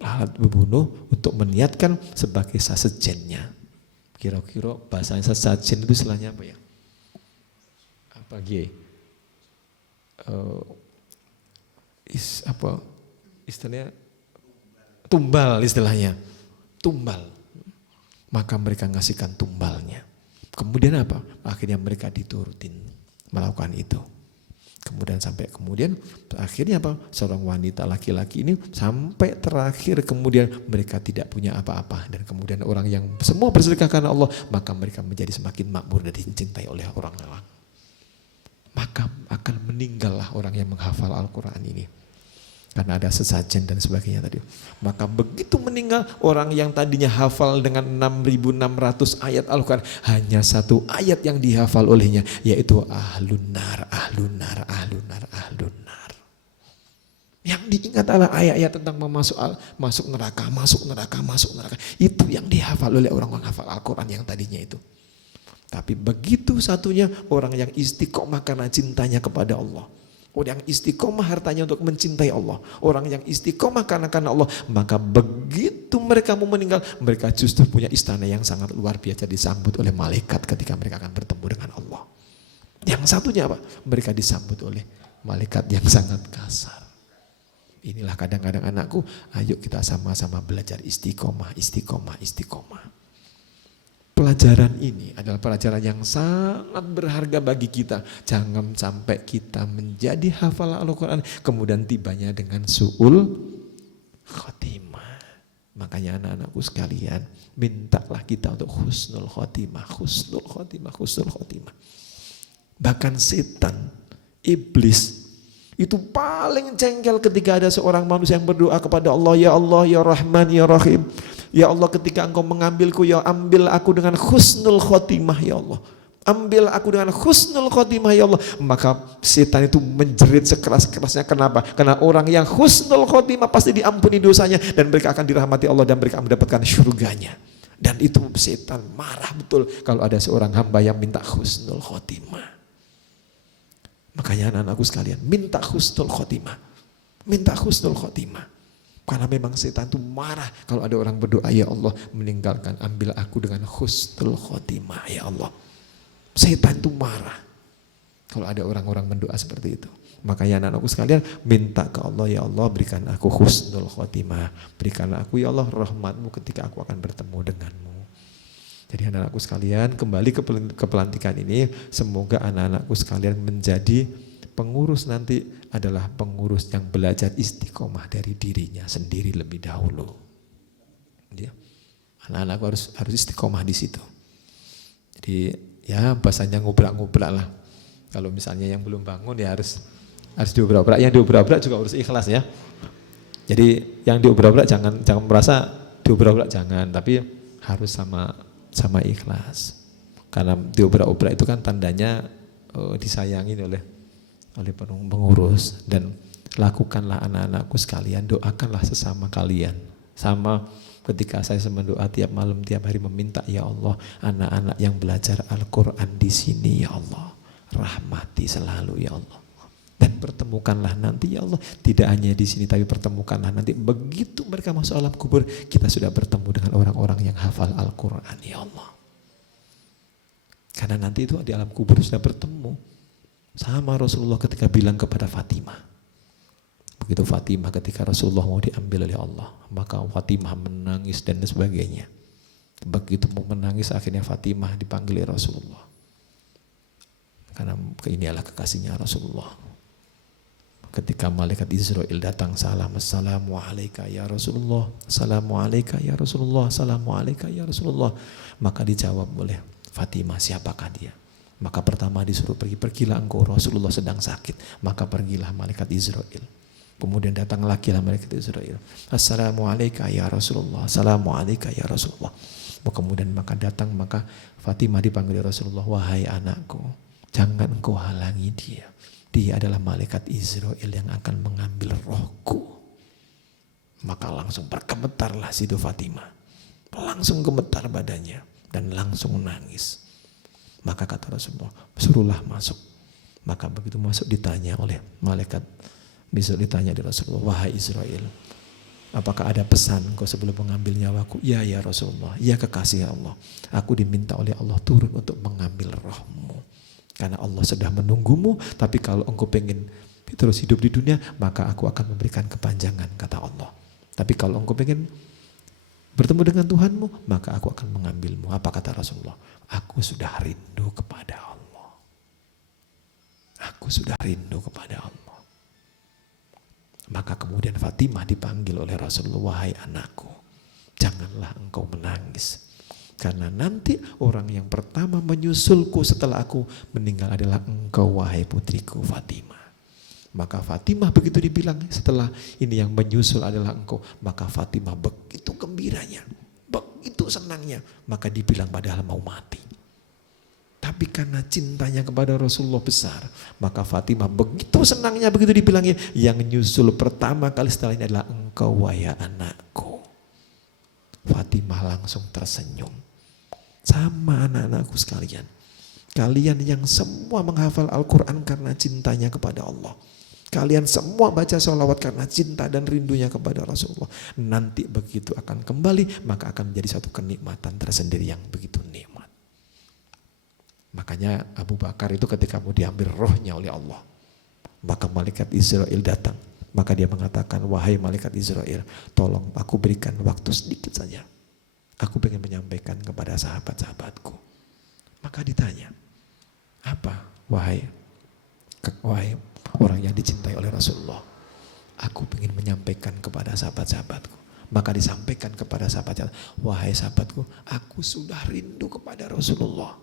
Lalat dibunuh untuk meniatkan sebagai sesajennya. Kira-kira bahasanya sesajen itu istilahnya apa ya? Apa istilahnya tumbal, istilahnya tumbal. Maka mereka ngasihkan tumbalnya. Kemudian apa? Akhirnya mereka diturutin melakukan itu. Kemudian akhirnya apa? Seorang wanita laki-laki ini sampai terakhir kemudian mereka tidak punya apa-apa, dan kemudian orang yang semua bersedekah karena Allah, maka mereka menjadi semakin makmur dan dicintai oleh orang-orang. Maka akan meninggallah orang yang menghafal Al-Quran ini. Karena ada sesajen dan sebagainya tadi. Maka begitu meninggal orang yang tadinya hafal dengan 6.600 ayat Al-Quran, hanya satu ayat yang dihafal olehnya, yaitu ahlun nar, ahlun nar, ahlun nar, ahlun nar. Yang diingat adalah ayat-ayat tentang masuk neraka, masuk neraka, masuk neraka. Itu yang dihafal oleh orang-orang hafal Al-Quran yang tadinya itu. Tapi begitu satunya orang yang istiqomah karena cintanya kepada Allah. Orang yang istiqomah hartanya untuk mencintai Allah. Orang yang istiqomah karena Allah. Maka begitu mereka mau meninggal, mereka justru punya istana yang sangat luar biasa disambut oleh malaikat ketika mereka akan bertemu dengan Allah. Yang satunya apa? Mereka disambut oleh malaikat yang sangat kasar. Inilah kadang-kadang anakku, ayo kita sama-sama belajar istiqomah, istiqomah, istiqomah. Pelajaran ini adalah pelajaran yang sangat berharga bagi kita. Jangan sampai kita menjadi hafal Al-Quran kemudian tibanya dengan su'ul khotimah. Makanya anak-anakku sekalian, mintalah kita untuk husnul khotimah, husnul khotimah, husnul khotimah. Bahkan setan, iblis itu paling jengkel ketika ada seorang manusia yang berdoa kepada Allah, ya Allah, ya Rahman, ya Rahim. Ya Allah, ketika Engkau mengambilku, ya ambil aku dengan husnul khotimah ya Allah. Ambil aku dengan husnul khotimah ya Allah. Maka setan itu menjerit sekeras-kerasnya. Kenapa? Karena orang yang husnul khotimah pasti diampuni dosanya dan mereka akan dirahmati Allah dan mereka mendapatkan surganya. Dan itu setan marah betul kalau ada seorang hamba yang minta husnul khotimah. Makanya anak-anakku sekalian, minta husnul khotimah. Minta husnul khotimah. Karena memang setan itu marah kalau ada orang berdoa, ya Allah meninggalkan, ambil aku dengan husnul khotimah ya Allah. Setan itu marah kalau ada orang-orang mendoa seperti itu. Makanya anak-anakku sekalian, minta ke Allah, ya Allah berikan aku husnul khotimah. Berikanlah aku ya Allah rahmatmu ketika aku akan bertemu denganmu. Jadi anak-anakku sekalian, kembali ke pelantikan ini, semoga anak-anakku sekalian menjadi pengurus nanti adalah pengurus yang belajar istiqomah dari dirinya sendiri lebih dahulu. Ya. Anak-anakku harus istiqomah di situ. Jadi ya bahasanya ngobrak-ngobrak lah. Kalau misalnya yang belum bangun ya harus diobrak-obrak. Yang diobrak-obrak juga harus ikhlas ya. Jadi yang diobrak-obrak jangan merasa diobrak-obrak, jangan, tapi harus sama ikhlas. Karena diobrak-obrak itu kan tandanya disayangi oleh pengurus. Dan lakukanlah anak-anakku sekalian, doakanlah sesama kalian. Sama ketika saya mendoa tiap malam, tiap hari meminta, ya Allah, anak-anak yang belajar Al-Quran di sini, ya Allah, rahmati selalu, ya Allah. Dan pertemukanlah nanti, ya Allah, tidak hanya di sini, tapi pertemukanlah nanti begitu mereka masuk alam kubur, kita sudah bertemu dengan orang-orang yang hafal Al-Quran, ya Allah. Karena nanti itu di alam kubur sudah bertemu sama Rasulullah ketika bilang kepada Fatimah. Begitu Fatimah ketika Rasulullah mau diambil oleh Allah, maka Fatimah menangis dan sebagainya. Begitu mau menangis, akhirnya Fatimah dipanggil oleh Rasulullah. Karena ini adalah kekasihnya Rasulullah. Ketika malaikat Israel datang, assalamu alayka ya Rasulullah, assalamu alayka ya Rasulullah, assalamu alayka ya Rasulullah. Maka dijawab oleh Fatimah, siapakah dia? Maka pertama disuruh pergilah engkau, Rasulullah sedang sakit. Maka pergilah malaikat Israel. Kemudian datang lagi lah malaikat Israel. Assalamu alayka ya Rasulullah, assalamu alayka ya Rasulullah. Kemudian maka datang, maka Fatimah dipanggil Rasulullah, wahai anakku, jangan engkau halangi dia. Dia adalah malaikat Israel yang akan mengambil rohku. Maka langsung bergemetarlah Siti Fatimah. Langsung gemetar badannya dan langsung nangis. Maka kata Rasulullah, suruhlah masuk. Maka begitu masuk ditanya oleh malaikat Israel, ditanya di Rasulullah, wahai Israel, apakah ada pesan kau sebelum mengambil nyawaku? Ya Rasulullah, ya kekasih Allah, aku diminta oleh Allah turun untuk mengambil rohmu. Karena Allah sudah menunggumu, tapi kalau engkau pengen terus hidup di dunia, maka aku akan memberikan kepanjangan, kata Allah. Tapi kalau engkau pengen bertemu dengan Tuhanmu, maka aku akan mengambilmu. Apa kata Rasulullah? Aku sudah rindu kepada Allah. Aku sudah rindu kepada Allah. Maka kemudian Fatimah dipanggil oleh Rasulullah, wahai anakku, janganlah engkau menangis. Karena nanti orang yang pertama menyusulku setelah aku meninggal adalah engkau, wahai putriku Fatimah. Maka Fatimah begitu dibilang setelah ini yang menyusul adalah engkau, maka Fatimah begitu gembiranya, begitu senangnya, maka dibilang padahal mau mati. Tapi karena cintanya kepada Rasulullah besar, maka Fatimah begitu senangnya, begitu dibilangnya, yang nyusul pertama kali setelah ini adalah engkau, wahai anakku. Fatimah langsung tersenyum. Sama anak-anakku sekalian, kalian yang semua menghafal Al-Quran karena cintanya kepada Allah, kalian semua baca sholawat karena cinta dan rindunya kepada Rasulullah, nanti begitu akan kembali, maka akan menjadi satu kenikmatan tersendiri yang begitu nikmat. Makanya Abu Bakar itu ketika mau diambil rohnya oleh Allah, maka malaikat Israel datang. Maka dia mengatakan, wahai malaikat Israel, tolong aku berikan waktu sedikit saja. Aku pengen menyampaikan kepada sahabat-sahabatku. Maka ditanya, apa wahai orang yang dicintai oleh Rasulullah? Aku pengen menyampaikan kepada sahabat-sahabatku. Maka disampaikan kepada sahabat-sahabat, wahai sahabatku, aku sudah rindu kepada Rasulullah.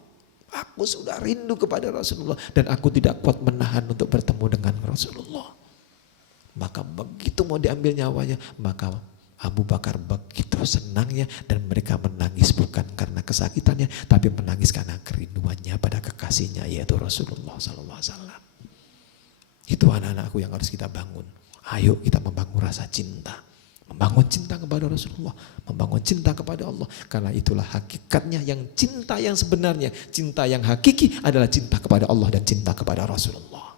Aku sudah rindu kepada Rasulullah dan aku tidak kuat menahan untuk bertemu dengan Rasulullah. Maka begitu mau diambil nyawanya, maka Abu Bakar begitu senangnya dan mereka menangis bukan karena kesakitannya, tapi menangis karena kerinduannya pada kekasihnya yaitu Rasulullah SAW. Itu anak-anakku yang harus kita bangun. Ayo kita membangun rasa cinta. Membangun cinta kepada Rasulullah, membangun cinta kepada Allah. Karena itulah hakikatnya yang cinta yang sebenarnya. Cinta yang hakiki adalah cinta kepada Allah dan cinta kepada Rasulullah.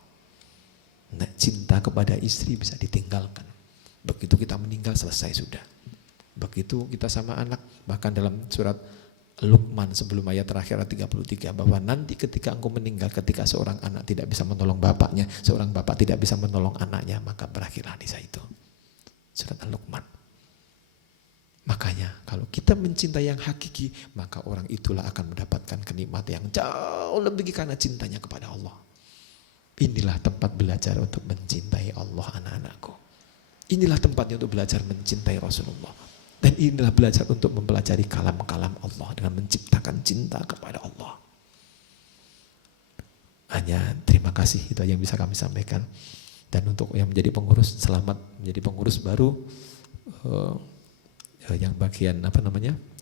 Nah, cinta kepada istri bisa ditinggalkan. Begitu kita meninggal selesai sudah. Begitu kita sama anak, bahkan dalam surat Luqman sebelum ayat terakhir ayat 33, bahwa nanti ketika engkau meninggal, ketika seorang anak tidak bisa menolong bapaknya, seorang bapak tidak bisa menolong anaknya, maka berakhirlah di situ. Surat Al-Luqman. Makanya kalau kita mencintai yang hakiki, maka orang itulah akan mendapatkan kenikmatan yang jauh lebih karena cintanya kepada Allah. Inilah tempat belajar untuk mencintai Allah, anak-anakku. Inilah tempatnya untuk belajar mencintai Rasulullah. Dan inilah belajar untuk mempelajari kalam-kalam Allah dengan menciptakan cinta kepada Allah. Hanya terima kasih, itu yang bisa kami sampaikan. Dan untuk yang menjadi pengurus, selamat menjadi pengurus baru yang bagian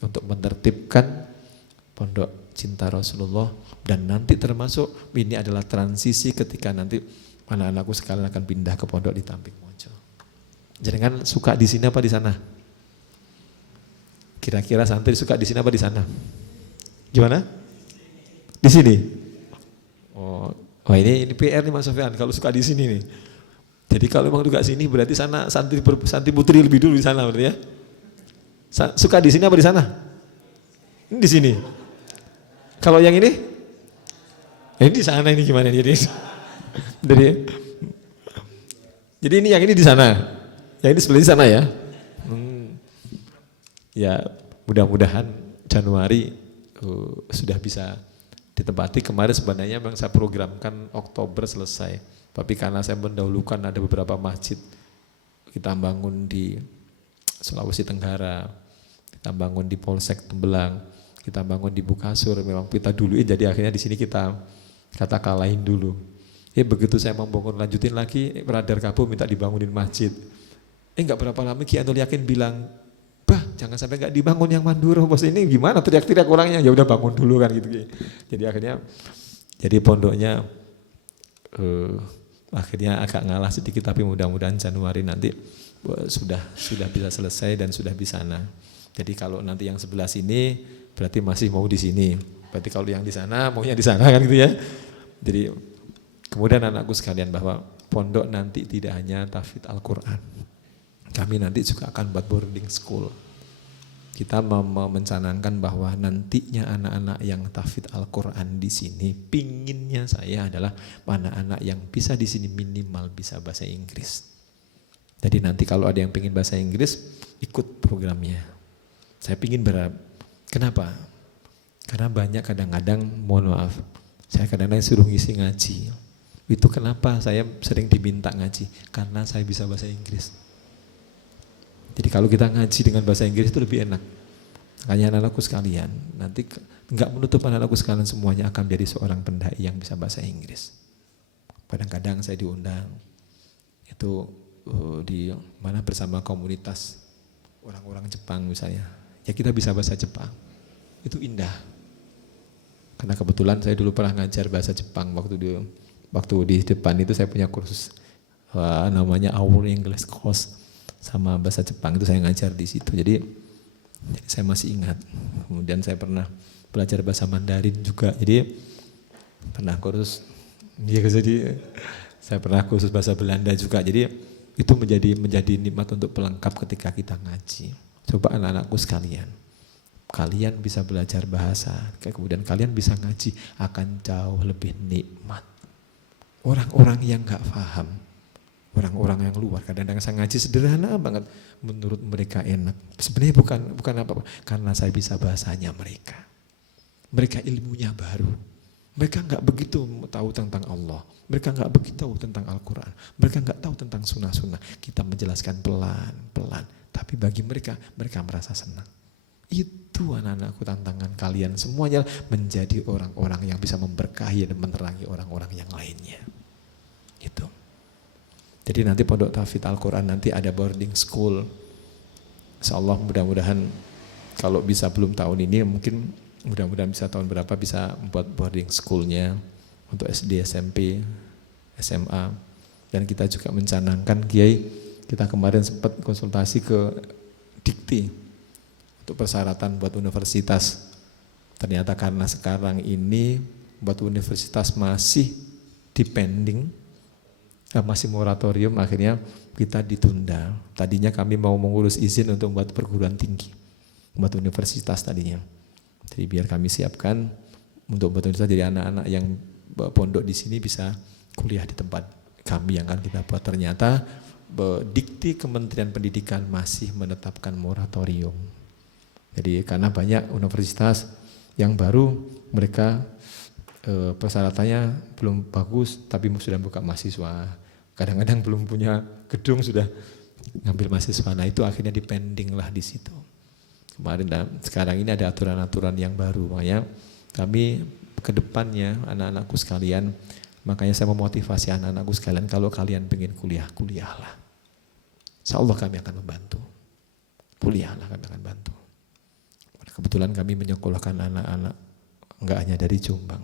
untuk menertibkan Pondok Cinta Rasulullah. Dan nanti termasuk ini adalah transisi ketika nanti anak-anakku sekalian akan pindah ke pondok di Tampik Mojo. Jangan suka di sini apa di sana? Kira-kira santri suka di sini apa di sana? Gimana? Di sini. Oh ini PR nih Mas Sofyan kalau suka di sini nih. Jadi kalau memang juga sini berarti sana santri putri lebih dulu di sana berarti ya. Suka di sini apa di sana? Ini di sini. Kalau yang ini? Ini di sana, ini gimana jadi? Jadi ini yang ini di sana. Yang ini sebelah di sana ya. Ya mudah-mudahan Januari sudah bisa ditempati. Kemarin sebenarnya memang saya programkan Oktober selesai. Tapi karena saya mendahulukan ada beberapa masjid. Kita bangun di Sulawesi Tenggara, kita bangun di Polsek Tembelang, kita bangun di Bukasur, memang kita duluin, jadi akhirnya di sini kita kata kalahin dulu. Begitu saya mau bangun lanjutin lagi, Radar Kabo minta dibangunin masjid. Enggak berapa lama Ki Antul Yakin bilang, bah jangan sampai enggak dibangun yang Manduro, bos ini gimana teriak-teriak orangnya, ya udah bangun dulu kan gitu. Jadi akhirnya, jadi pondoknya akhirnya agak ngalah sedikit, tapi mudah-mudahan Januari nanti sudah bisa selesai dan sudah di sana. Jadi kalau nanti yang sebelah sini berarti masih mau di sini. Berarti kalau yang di sana maunya di sana kan gitu ya. Jadi kemudian anakku sekalian bahwa pondok nanti tidak hanya tahfidz Al-Qur'an. Kami nanti juga akan buat boarding school. Kita mencanangkan bahwa nantinya anak-anak yang tahfidz Al-Qur'an di sini, pinginnya saya adalah anak-anak yang bisa di sini minimal bisa bahasa Inggris. Jadi nanti kalau ada yang pingin bahasa Inggris, ikut programnya. Saya pingin kenapa? Karena banyak kadang-kadang, mohon maaf, saya kadang-kadang suruh ngisi ngaji. Itu kenapa saya sering diminta ngaji? Karena saya bisa bahasa Inggris. Jadi kalau kita ngaji dengan bahasa Inggris itu lebih enak. Makanya anak-anakku sekalian, nanti enggak menutup anak-anakku sekalian semuanya akan menjadi seorang pendai yang bisa bahasa Inggris. Kadang-kadang saya diundang, itu di mana bersama komunitas orang-orang Jepang misalnya. Ya kita bisa bahasa Jepang, itu indah. Karena kebetulan saya dulu pernah ngajar bahasa Jepang waktu di depan itu saya punya kursus namanya Our English Course sama bahasa Jepang, itu saya ngajar di situ. Jadi saya masih ingat. Kemudian saya pernah belajar bahasa Mandarin juga. Jadi pernah kursus. Jadi saya pernah kursus bahasa Belanda juga. Jadi itu menjadi nikmat untuk pelengkap ketika kita ngaji. Coba anak-anakku sekalian, kalian bisa belajar bahasa, kemudian kalian bisa ngaji, akan jauh lebih nikmat. Orang-orang yang gak paham, orang-orang yang luar, kadang-kadang saya ngaji sederhana banget, menurut mereka enak. Sebenarnya bukan apa-apa, karena saya bisa bahasanya mereka. Mereka ilmunya baru. Mereka gak begitu tahu tentang Allah. Mereka gak begitu tahu tentang Al-Quran. Mereka gak tahu tentang sunnah-sunnah. Kita menjelaskan pelan-pelan. Tapi bagi mereka merasa senang. Itu anak-anakku tantangan kalian semuanya, menjadi orang-orang yang bisa memberkahi dan menerangi orang-orang yang lainnya. Itu. Jadi nanti pondok tahfidz Al-Quran nanti ada boarding school. Insyaallah mudah-mudahan kalau bisa belum tahun ini, mungkin mudah-mudahan bisa tahun berapa bisa membuat boarding schoolnya untuk SD, SMP, SMA. Dan kita juga mencanangkan, Kiai, kita kemarin sempat konsultasi ke Dikti untuk persyaratan buat universitas. Ternyata karena sekarang ini buat universitas masih depending, masih moratorium, akhirnya kita ditunda. Tadinya kami mau mengurus izin untuk membuat perguruan tinggi, membuat universitas tadinya. Jadi biar kami siapkan untuk membuat universitas, jadi anak-anak yang pondok di sini bisa kuliah di tempat kami yang akan kita buat. Ternyata Dikti Kementerian Pendidikan masih menetapkan moratorium. Jadi karena banyak universitas yang baru, mereka persyaratannya belum bagus tapi sudah buka mahasiswa. Kadang-kadang belum punya gedung sudah ngambil mahasiswa. Nah itu akhirnya dipending lah di situ. Kemarin dan sekarang ini ada aturan-aturan yang baru. Makanya kami ke depannya anak-anakku sekalian, makanya saya memotivasi anak-anakku sekalian, kalau kalian pengen kuliah, kuliahlah. Insyaallah kami akan membantu. Kuliahlah, kami akan bantu. Kebetulan kami menyekolahkan anak-anak enggak hanya dari Jombang.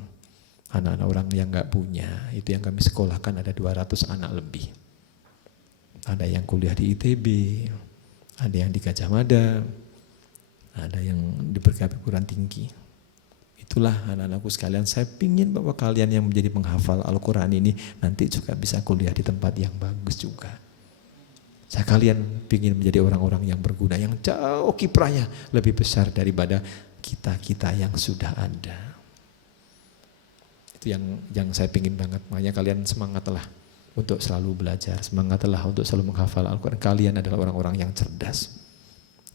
Anak-anak orang yang enggak punya, itu yang kami sekolahkan ada 200 anak lebih. Ada yang kuliah di ITB, ada yang di Gajah Mada, ada yang di perguruan tinggi. Itulah anak-anakku sekalian, saya ingin bahwa kalian yang menjadi penghafal Al-Quran ini nanti juga bisa kuliah di tempat yang bagus juga. Saya kalian ingin menjadi orang-orang yang berguna, yang jauh kiprahnya lebih besar daripada kita-kita yang sudah ada. Itu yang saya pingin banget. Makanya kalian semangatlah untuk selalu belajar, semangatlah untuk selalu menghafal Al-Quran. Kalian adalah orang-orang yang cerdas.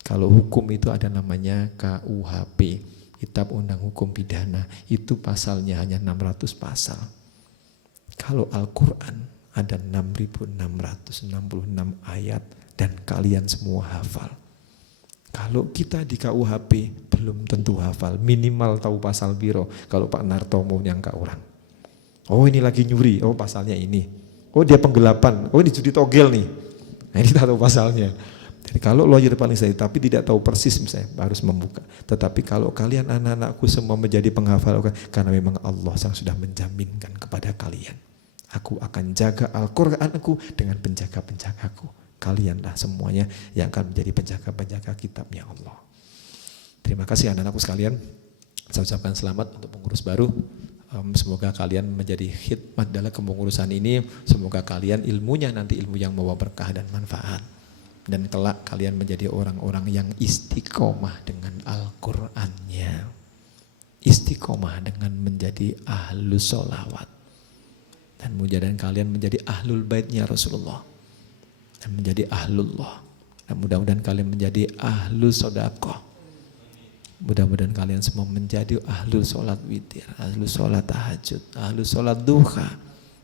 Kalau hukum itu ada namanya KUHP, Kitab Undang Hukum Pidana, itu pasalnya hanya 600 pasal. Kalau Al-Quran ada 6.666 ayat dan kalian semua hafal. Kalau kita di KUHP belum tentu hafal, minimal tahu pasal biro. Kalau Pak Narto mau nyangka orang, oh ini lagi nyuri, oh pasalnya ini, oh dia penggelapan, oh ini judi togel nih, nah ini tahu pasalnya. Jadi kalau lawyer paling saya, tapi tidak tahu persis misalnya, harus membuka. Tetapi kalau kalian anak-anakku semua menjadi penghafal, karena memang Allah yang sudah menjaminkan kepada kalian, aku akan jaga Al-Quranku dengan penjaga-penjagaku. Kalianlah semuanya yang akan menjadi penjaga-penjaga kitabnya Allah. Terima kasih anak-anakku sekalian. Saya ucapkan selamat untuk pengurus baru. Semoga kalian menjadi khidmat dalam kepengurusan ini. Semoga kalian ilmunya nanti ilmu yang membawa berkah dan manfaat. Dan kelak kalian menjadi orang-orang yang istiqomah dengan Al-Qur'annya. Istiqomah dengan menjadi ahlus sholawat. Dan mudah-mudahan kalian menjadi ahlul baitnya Rasulullah. Dan menjadi ahlullah. Dan mudah-mudahan kalian menjadi ahlul sodaqah. Mudah-mudahan kalian semua menjadi ahlul sholat witir, ahlul sholat tahajud, ahlul sholat duha,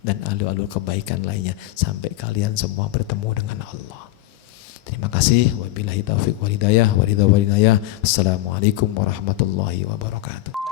dan ahlul kebaikan lainnya. Sampai kalian semua bertemu dengan Allah. Terima kasih. Wabillahi taufiq wal hidayah. Assalamualaikum warahmatullahi wabarakatuh.